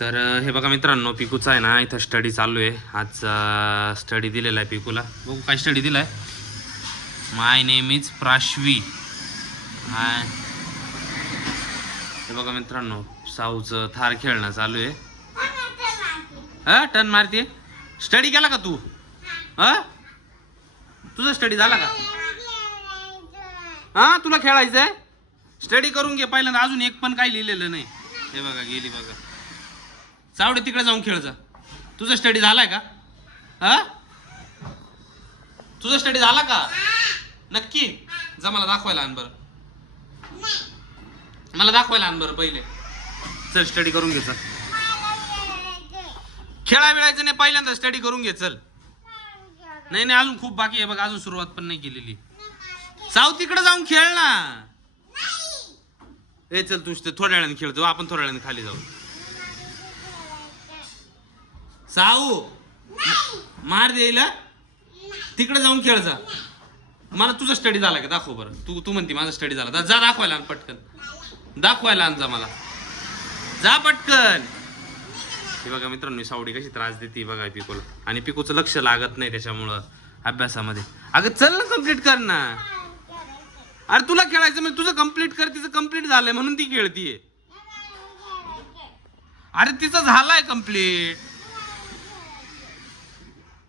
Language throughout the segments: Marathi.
तर हे बघा मित्रांनो, पिकूचा आहे ना इथं स्टडी चालू आहे. आज स्टडी दिलेला आहे पिकूला. बघू काय स्टडी दिला आहे. माय नेम इज प्राश्वी. हे बघा मित्रांनो, साऊचं थार खेळणं चालू आहे. हा टर्न मारते. स्टडी केला का तू? हा तुझा स्टडी झाला का? हा तुला खेळायचंय? स्टडी करून घे पहिल्यांदा. अजून एक पण काही लिहिलेलं नाही. हे बघा गेली बघा. चावडे तिकडे जाऊन खेळ जा. तुझा स्टडी झालाय का? हा तुझा स्टडी झाला का? नक्की जा मला दाखवायला आण बरं. मला दाखवायला आण बरं पहिले. चल स्टडी करून घे. चल खेळा वेळायचं नाही, पहिल्यांदा स्टडी करून घे. चल. नाही नाही अजून खूप बाकी आहे बघ. अजून सुरुवात पण नाही केलेली. साव तिकडे जाऊन खेळ ना. ए चल तू थोड्या वेळाने खेळतो. आपण थोड्या वेळाने खाली जाऊ. साऊ मार देईल. तिकडे जाऊन खेळ जा. मला तुझा स्टडी झाला का दाखव बरं. तू म्हणते माझा स्टडी झाला. जा दाखवायला आण पटकन. दाखवायला आण जा मला. जा पटकन. हे बघा मित्रांनो, सावडी कशी त्रास देते बघा पिकूला. आणि पिकूचं लक्ष लागत नाही त्याच्यामुळं अभ्यासामध्ये. अगं चल ना, कम्प्लीट कर ना. अरे तुला खेळायचं म्हणजे तुझं कम्प्लीट कर. तिचं कम्प्लीट झालंय म्हणून ती खेळतीये. अरे तिचं झालाय कम्प्लीट.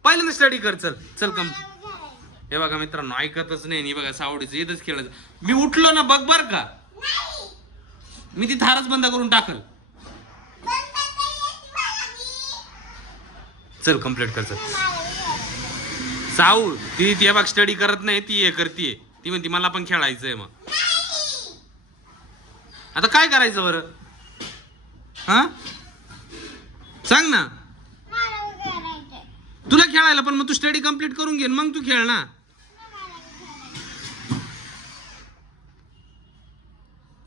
पहिल्यांदा स्टडी कर. चल चल हे बघा मित्रांनो, ऐकतच नाही. बघा सावडीचं येतच खेळायचं. मी उठलो ना बघ बर का, मी ती थारच बंद करून टाकल. चल कम्प्लीट कर. चल साऊ ती बघ स्टडी करत नाही. ती हे करतीये. ती म्हणती मला पण खेळायचंय. मग आता काय करायचं बरं? हा सांग ना. तुला खेळायला पण मग तू स्टडी कम्प्लीट करून घे मग तू खेळ ना.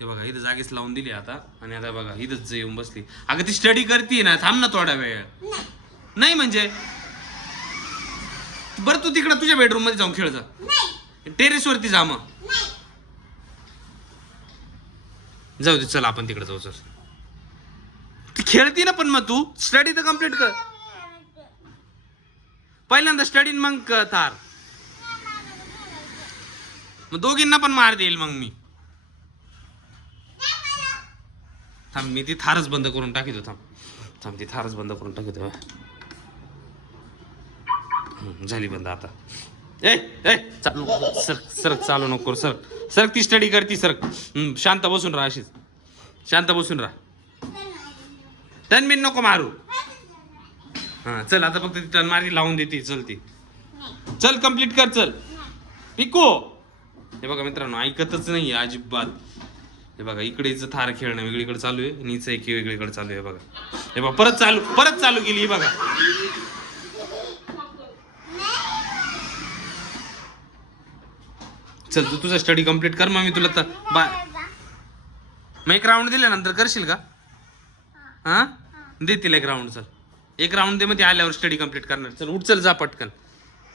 हे बघा इथं जागीच लावून दिली आता. आणि आता बघा इथंच येऊन बसली. अगं ती स्टडी करते ना. थांब ना थोडा वेळ. नाही म्हणजे बरं तू तिकडं तुझ्या बेडरूम मध्ये जाऊन खेळ जा. टेरेस वरती जा. मग जाऊ दे. चल आपण तिकडे जाऊ. चल ती खेळती ना पण मग तू स्टडी तर कम्प्लीट कर. पहिल्यांदा स्टडी मग थार. मग दोघींना पण मार देईल मग मी. थांब मी ती थारच बंद करून टाकीतो. थांब ती थारच बंद करून टाकीतो. झाली बंद आता. ए चालू सरक चालू नको सरक ती स्टडी करती. सरक. शांत बसून राहा. अशीच शांत बसून राहा. टन बिन नको मारू. हा चल आता फक्त ती टन मारी लावून देते. चल ती चल कम्प्लीट कर. चल पिको. हे बघा मित्रांनो, ऐकतच नाही अजिबात. हे बघा इकडेच थार खेळणं वेगळीकडे चालू आहे. नीच एक वेगळीकडे चालू आहे. बघा हे बघा परत चालू केली. हे बघा चल तू तुझा स्टडी कम्प्लीट कर. मग मी तुला मग एक राऊंड दिल्यानंतर करशील का? हा दे तिला एक राऊंड. चल एक राऊंड दे. मग ती आल्यावर स्टडी कम्प्लीट करणार. चल उठ. चल जा पटकन.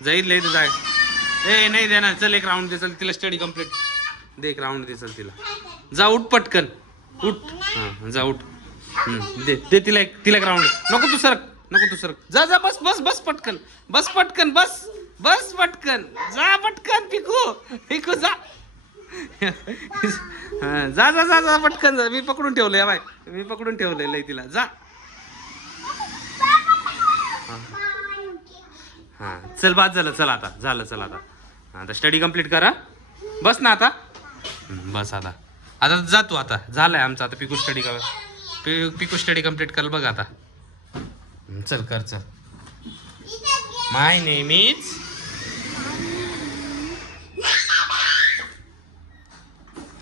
जाईल इथं जाय. ए नाही देणार. चल एक राऊंड दे. चल तिला स्टडी कम्प्लीट दे. एक राऊंड दे. चल तिला. जा उठ पटकन. उठ. हा जा उठ. दे तिला एक राऊंड. नको तू सरक. जा बस पटकन. बस पटकन. जा पटकन पिकू जा. जा पटकन जा. मी पकडून ठेवलंय बाय. मी पकडून ठेवलंय तिला. जा. हा चल बाद झालं. चल आता झालं. चल आता स्टडी कम्प्लीट करा. बस ना आता. बस आता जा तू. आता झालंय आमचं. आता पिकू स्टडी कम्प्लीट कर बघ आता. चल कर. चल माय नेम इज